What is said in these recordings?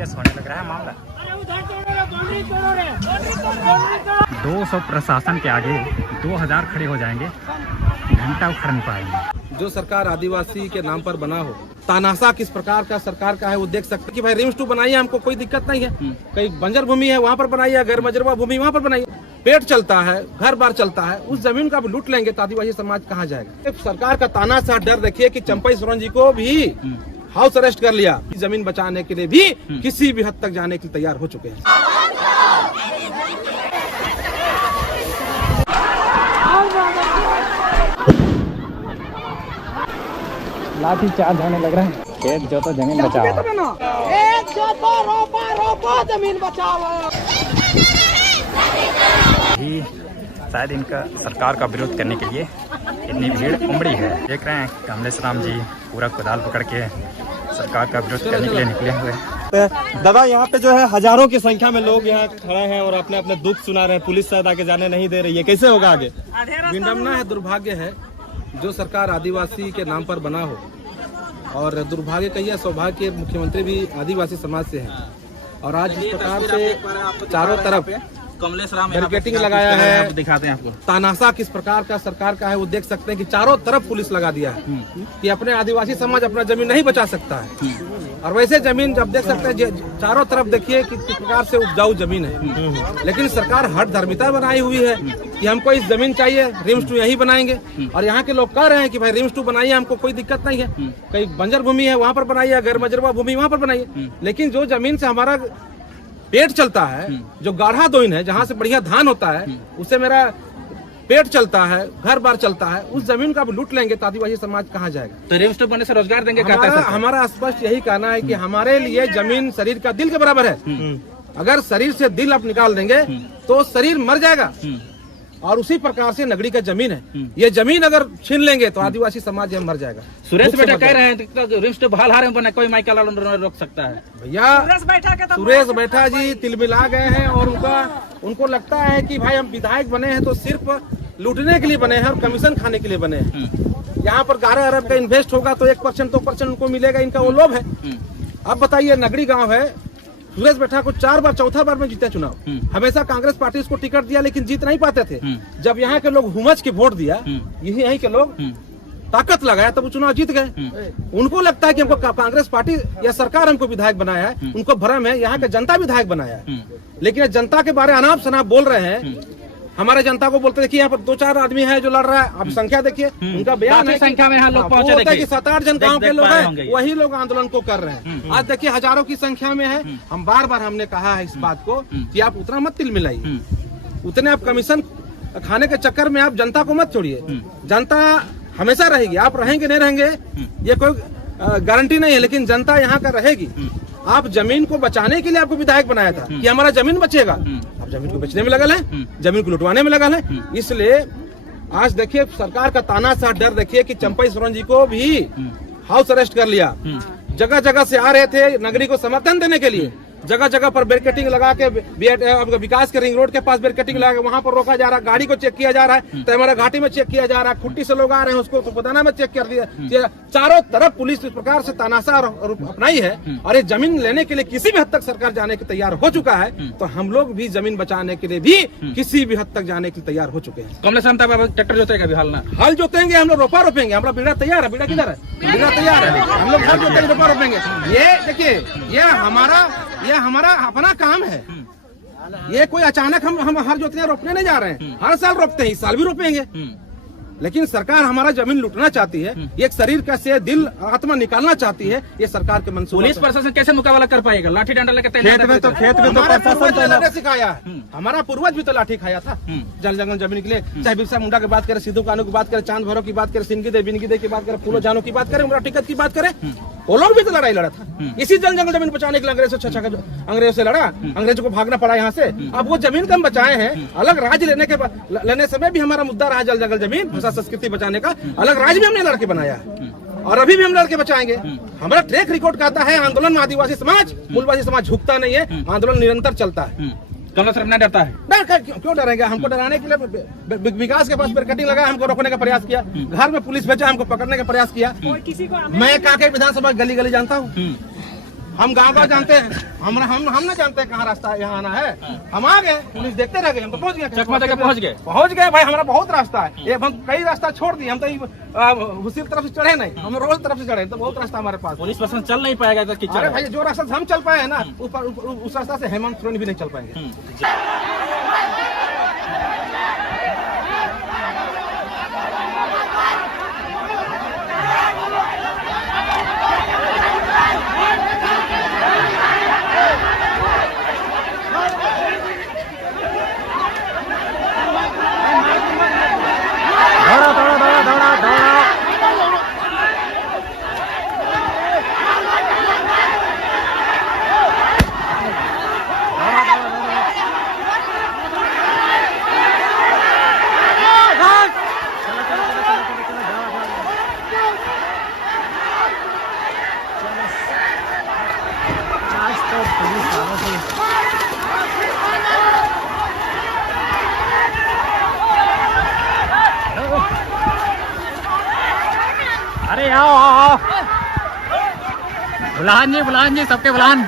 Serious होने लग रहा है मामला। 200 प्रशासन के आगे 2000 खड़े हो जाएंगे, घंटा उखड़ नहीं पाएंगे। जो सरकार आदिवासी के नाम पर बना हो, तानाशाह किस प्रकार का सरकार का है वो देख सकते कि भाई रिम्स 2 बनाइए, हमको कोई दिक्कत नहीं है। कहीं बंजर भूमि है वहाँ पर बनाइए, गैर मजरूबा भूमि वहाँ पर बनाइए। पेट चलता है, घर बार चलता है, उस जमीन का भी लूट लेंगे तो आदिवासी समाज कहाँ जाएगा। सरकार का तानाशाह डर देखिए कि चंपई सोरेन जी को भी हाउस अरेस्ट कर लिया। जमीन बचाने के लिए भी किसी भी हद तक जाने के लिए तैयार हो चुके हैं। लाठी चार्ज होने लग रहा है। खेत जो तो जमीन बचाओ, एक जोतो रोपो जमीन बचाओ। ही शायद इनका सरकार का विरोध करने के लिए इतनी भीड़ उमड़ी है। देख रहे हैं कमलेश राम जी पूरा कुदाल पकड़ के सरकार का विरोध करने के लिए निकले हुए। दादा यहाँ पे जो है हजारों की संख्या में लोग यहाँ खड़े हैं और अपने अपने दुख सुना रहे हैं। पुलिस शायद आगे जाने नहीं दे रही है, कैसे होगा आगे? विडम्बना है, दुर्भाग्य है जो सरकार आदिवासी के नाम पर बना हो, और दुर्भाग्य कहिए सौभाग्य मुख्यमंत्री भी आदिवासी समाज से हैं। और आज इस प्रकार से चारों तरफ कमलेश राम बैरिकेडिंग लगाया है, दिखाते हैं आपको। तानाशाह किस प्रकार का सरकार का है वो देख सकते हैं कि चारों तरफ पुलिस लगा दिया है कि अपने आदिवासी समाज अपना जमीन नहीं बचा सकता है। और वैसे जमीन जब देख सकते हैं चारों तरफ देखिए कि किस प्रकार से उपजाऊ जमीन है, लेकिन सरकार हठ धर्मिता बनाई हुई है कि हमको इस जमीन चाहिए, रिम्स 2 यही बनाएंगे। और यहाँ के लोग कह रहे हैं कि भाई रिम्स 2 बनाइए, हमको कोई दिक्कत नहीं है। कहीं बंजर भूमि है वहाँ पर बनाइए, गैर मजरूबा भूमि वहाँ पर बनाइए। लेकिन जो जमीन से हमारा पेट चलता है, जो गाढ़ा दोइन है, जहाँ से बढ़िया धान होता है, उससे मेरा पेट चलता है, घर बार चलता है, उस जमीन का भी लूट लेंगे तो आदिवासी समाज कहाँ जाएगा। तो रिम्स 2 बनने से रोजगार देंगे? हमारा स्पष्ट यही कहना है कि हमारे लिए जमीन शरीर का दिल के बराबर है। अगर शरीर से दिल आप निकाल देंगे तो शरीर मर जाएगा। और उसी प्रकार से नगरी का जमीन है, ये जमीन अगर छीन लेंगे तो आदिवासी समाज मर जाएगा। सुरेश बेटा कह रहे हैं रिम्स 2 बहाल हारे बना, कोई माइकल रोक सकता है? भैया सुरेश बैठा जी तिलमिला गए हैं और उनको लगता है कि भाई हम विधायक बने हैं तो सिर्फ लूटने के लिए बने हैं और कमीशन खाने के लिए बने हैं। यहाँ पर 11 अरब का इन्वेस्ट होगा तो 1% 2% उनको मिलेगा, इनका वो लोभ है। अब बताइए नगरी गाँव है, सुरेश बैठा को 4 बार 4था बार में जीते चुनाव। हमेशा कांग्रेस पार्टी उसको टिकट दिया लेकिन जीत नहीं पाते थे। जब यहाँ के लोग हुमच के वोट दिया, यही के लोग ताकत लगाया तब वो चुनाव जीत गए। उनको लगता है कि हमको कांग्रेस पार्टी या सरकार हमको विधायक बनाया है, उनको भ्रम है यहाँ का जनता विधायक बनाया है। लेकिन जनता के बारे अनाप शनाप बोल रहे हैं। हमारे जनता को बोलते देखिए यहाँ पर 2-4 आदमी है जो लड़ रहा है। अब संख्या देखिए, उनका बयान है संख्या में यहाँ लोग पहुंचे, होता है कि 7-8 जन गाँव के लोग हैं, वही लोग आंदोलन को कर रहे हैं। आज देखिए हजारों की संख्या में है। हम बार बार हमने कहा है इस बात को कि आप उतना मत तिल मिलाइए, उतने आप कमीशन खाने के चक्कर में आप जनता को मत छोड़िए। जनता हमेशा रहेगी, आप रहेंगे नहीं रहेंगे ये कोई गारंटी नहीं है, लेकिन जनता यहाँ का रहेगी। आप जमीन को बचाने के लिए आपको विधायक बनाया था कि हमारा जमीन बचेगा, आप जमीन को बेचने में लगल है, जमीन को लुटवाने में लगल है। इसलिए आज देखिए सरकार का तानाशाह डर देखिए कि चंपई सोरेन जी को भी हाउस अरेस्ट कर लिया। जगह जगह से आ रहे थे नगरी को समर्थन देने के लिए, जगह जगह पर बैरिकेडिंग लगा के विकास के रिंग रोड के पास बैरिकेडिंग लगा के वहां पर रोका जा रहा है, गाड़ी को चेक किया जा रहा है, तो हमारा घाटी में चेक किया जा रहा है, खुट्टी से लोग आ रहे हैं उसको तो पताना में चेक कर दिया। चारों तरफ पुलिस इस प्रकार से तानाशाह अपनाई है और ये जमीन लेने के लिए किसी भी हद तक सरकार जाने के तैयार हो चुका है। तो हम लोग भी जमीन बचाने के लिए भी किसी भी हद तक जाने के लिए तैयार हो चुके हैं। कमलेश राम ट्रैक्टर जोतेगा भी? हल जोतेंगे, हम लोग रोपा रोपेंगे, हमारा बीड़ा तैयार है। बीड़ा किधर है? बीड़ा तैयार है, हम लोग हल जोतेंगे, रोपा रोपेंगे। ये देखिए ये हमारा अपना काम है। ये कोई अचानक हम हर जोतने रोपने नहीं जा रहे हैं, हर साल रोपते हैं, इस साल भी रोपेंगे। लेकिन सरकार हमारा जमीन लूटना चाहती है, एक शरीर का से दिल आत्मा निकालना चाहती है। ये सरकार के मंसूबे। पुलिस प्रशासन कैसे मुकाबला कर पाएगा? लाठी डंडा लेकर खेत में तो प्रशासन सिखाया है। हमारा पूर्वज भी तो लाठी खाया था जल जंगल जमीन के लिए। चाहे बिरसा मुंडा की बात करें, सिद्धू कानू की बात करें, चांद भैरव की बात करें, सिंगी दे बिनगी दे की बात करें, फूलो जानू की बात करें, उमरा टिकट की बात करें, वो लोग भी तो लड़ाई लड़ा था। इसी जल जंगल जमीन बचाने के लिए अंग्रेजों से लड़ा, अंग्रेजों को भागना पड़ा यहाँ से। अब वो जमीन कम बचाए हैं, अलग राज्य लेने समय भी हमारा मुद्दा रहा जल जंगल जमीन, भाषा संस्कृति बचाने का। अलग राज्य भी हमने लड़के बनाया है और अभी भी हम लड़के बचाएंगे। हमारा ट्रैक रिकॉर्ड कहता है आंदोलन में आदिवासी समाज, मूलवासी समाज झुकता नहीं है, आंदोलन निरंतर चलता है। कमलेश राम डरता है? डर क्यों डरेंगे? हमको डराने के लिए विकास के पास बैरिकेडिंग लगा, हमको रोकने का प्रयास किया, घर में पुलिस भेजा, हमको पकड़ने का प्रयास किया। मैं कांकेर विधानसभा गली गली जानता हूँ, हम गाँव जानते हैं, हम ना जानते हैं कहाँ रास्ता यहाँ आना है। हम आ गए, पुलिस देखते रह गए, हम तो पहुँच गए, चकमा तक पहुँच गए भाई। हमारा बहुत रास्ता है, ये हम कई रास्ता छोड़ दिए, हम तो उसी तरफ से चढ़े नहीं, हम रोड तरफ से चढ़े, तो बहुत रास्ता हमारे पास। पुलिस प्रशासन चल नहीं पाएगा तो अरे भाई जो रास्ता से हम चल पाए हैं ना, उस रास्ता से हेमंत सोरेन भी नहीं चल पाएंगे। अरे आओ आओ आओ, बुलान जी सबके बुलान।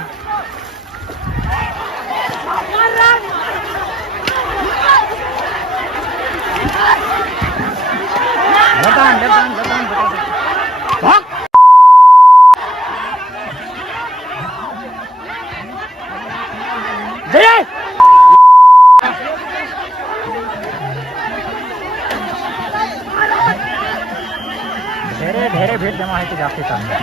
ढेरे भीड़ जमा है कि जाते सामने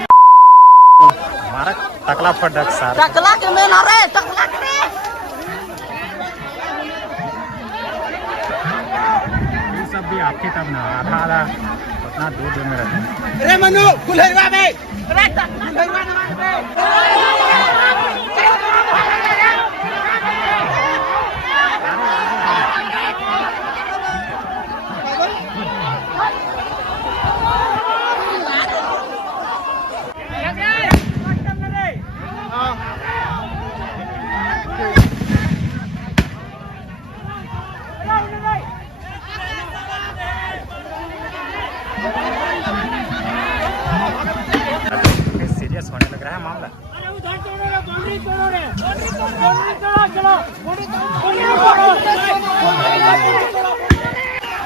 हमारा टकला फटक सर टकला के में ना रे, टकला के रे। ये सब भी आपके तब ना आधा उतना दूर में रहते हैं। अरे मनु कुल्हड़वा में, अरे टकला सीरियस होने लग रहा है मामला।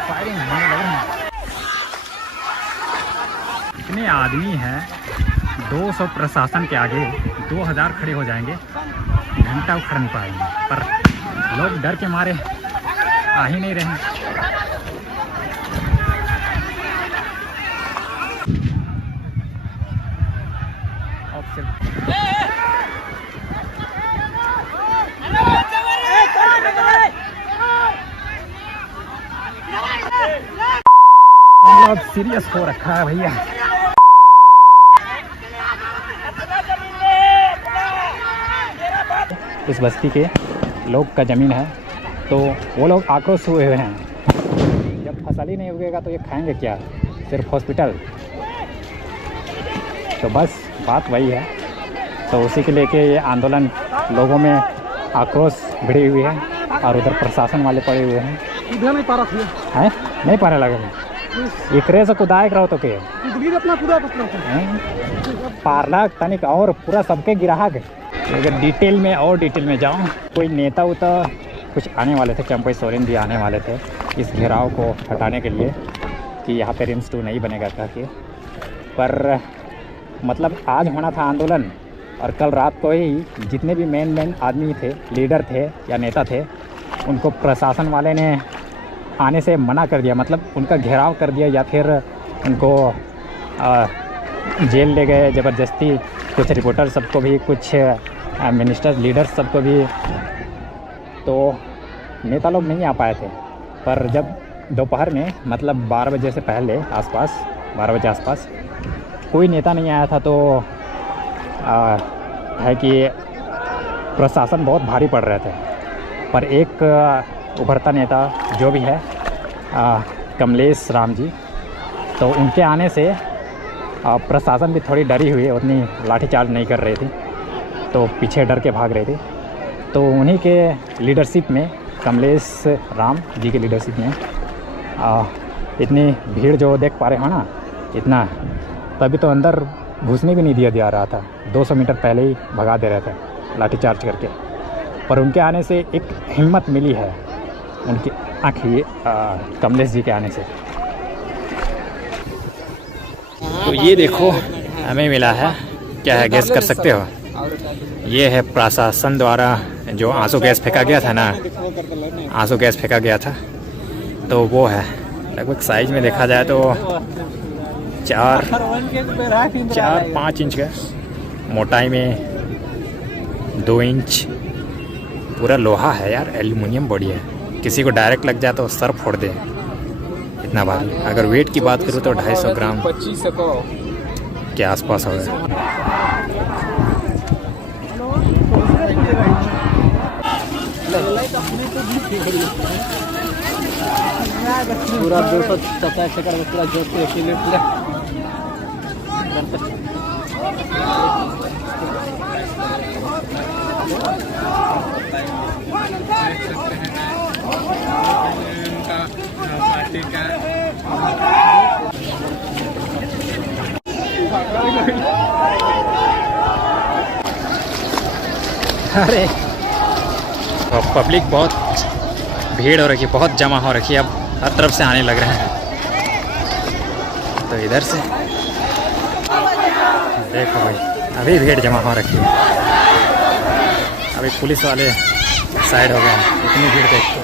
फायरिंग होने लगी है। इतने आदमी हैं, 200 प्रशासन के आगे 2000 खड़े हो जाएंगे, घंटा उखड़ नहीं पाएंगे, पर लोग डर के मारे आ ही नहीं रहे। अब सीरियस हो रखा है भैया। इस बस्ती के लोग का ज़मीन है, तो वो लोग आक्रोश हुए हुए हैं। जब फसल ही नहीं उगेगा तो ये खाएंगे क्या, सिर्फ हॉस्पिटल। तो बस बात वही है, तो उसी के लेके ये आंदोलन लोगों में आक्रोश भिड़ी हुई है, और उधर प्रशासन वाले पड़े हुए हैं। इधर नहीं पारा हैं नहीं पाने लगे, इकरे से कुदायक रहो तो के अपना खुदा पारला तनिक और पूरा सबके गिराहक। अगर डिटेल में जाऊँ, कोई नेता उता कुछ आने वाले थे, चंपई सोरेन भी आने वाले थे इस घेराव को हटाने के लिए कि यहाँ पे रिम्स 2 नहीं बनेगा कह के। पर मतलब आज होना था आंदोलन, और कल रात को ही जितने भी मेन आदमी थे, लीडर थे या नेता थे, उनको प्रशासन वाले ने आने से मना कर दिया, मतलब उनका घेराव कर दिया, या फिर उनको जेल ले गए ज़बरदस्ती। कुछ रिपोर्टर सबको भी, कुछ मिनिस्टर लीडर सबको भी। तो नेता लोग नहीं आ पाए थे। पर जब दोपहर में, मतलब 12 बजे से पहले आसपास, 12 बजे आसपास कोई नेता नहीं आया था, तो है कि प्रशासन बहुत भारी पड़ रहे थे। पर एक उभरता नेता जो भी है, कमलेश राम जी, तो उनके आने से प्रशासन भी थोड़ी डरी हुई है, उतनी लाठीचार्ज नहीं कर रही थी, तो पीछे डर के भाग रही थी। तो उन्हीं के लीडरशिप में, कमलेश राम जी के लीडरशिप में इतनी भीड़ जो देख पा रहे हो ना, इतना, तभी तो अंदर घुसने भी नहीं दिया रहा था। 200 मीटर पहले ही भगा दे रहे थे लाठीचार्ज करके। पर उनके आने से एक हिम्मत मिली है, उनकी आखिर कमलेश जी के आने से। तो ये देखो हमें मिला है, क्या है गैस कर सकते हो? ये है प्रशासन द्वारा जो आंसू गैस फेंका गया था ना, आंसू गैस फेंका गया था, तो वो है। लगभग साइज में देखा जाए तो 4-5 इंच का, मोटाई में 2 इंच, पूरा लोहा है यार, एल्युमिनियम बॉडी है। किसी को डायरेक्ट लग जाए तो सर फोड़ दे, इतना भारी। अगर वेट की बात करूँ तो 250 ग्राम के आसपास होगा। पूरा 250 एकड़ में पूरा जोत के अकेले पूरा अरे पब्लिक बहुत भीड़ हो रखी है, बहुत जमा हो रखी है, अब हर तरफ से आने लग रहे हैं। तो इधर से देखो भाई, अभी भीड़ जमा हो रखी है। अभी पुलिस वाले साइड हो गए हैं, इतनी भीड़ देखो।